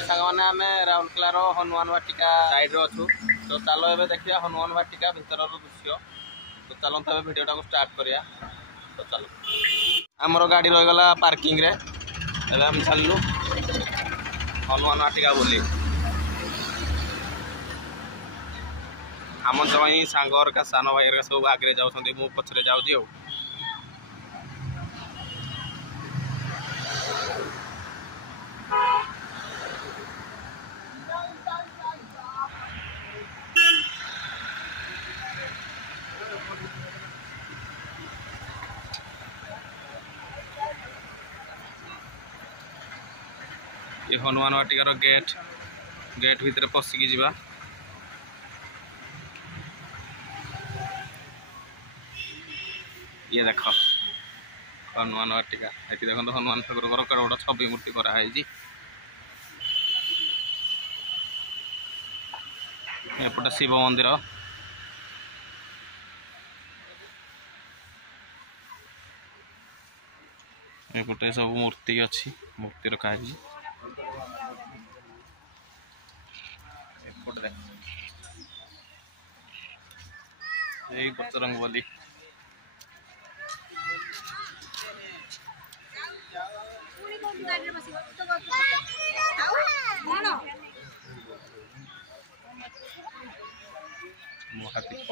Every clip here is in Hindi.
साने आम राउरकेलार हनुमान वाटिका साइड अच्छु तो चलो ए देखिए हनुमान वाटिका भितर दृश्य तो चलता ए भिडियोटा को स्टार्ट करिया। तो चलो आमर गाड़ी रहीगला पार्किंग रे एवं चलू हनुमान वाटिका बोली आम जवाई सांगर का सान भाई सब आगे जाऊँ मु पछरे जाऊँगी आ ये हनुमान वाटिकार गेट भितर पशिकी जीवा ये देख हनुमान वाटिका ये देख हनुमान ठाकुर गोटे छवि मूर्ति कराई एपटे शिव मंदिर एपटे सब मूर्ति अच्छी मूर्ति रखाई बजरंग बली महादीप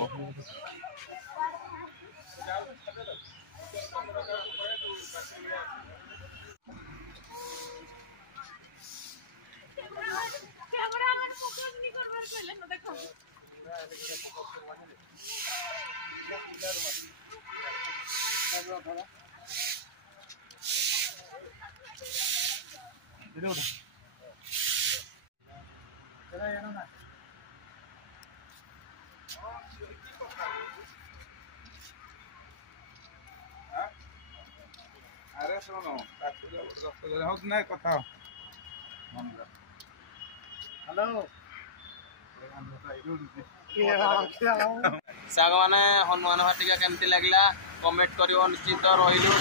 अरे सुनो ना कथा हेलो साग मैंने हनुमान वाटिका केमती लगला कमेंट करियो निश्चित रहिलु।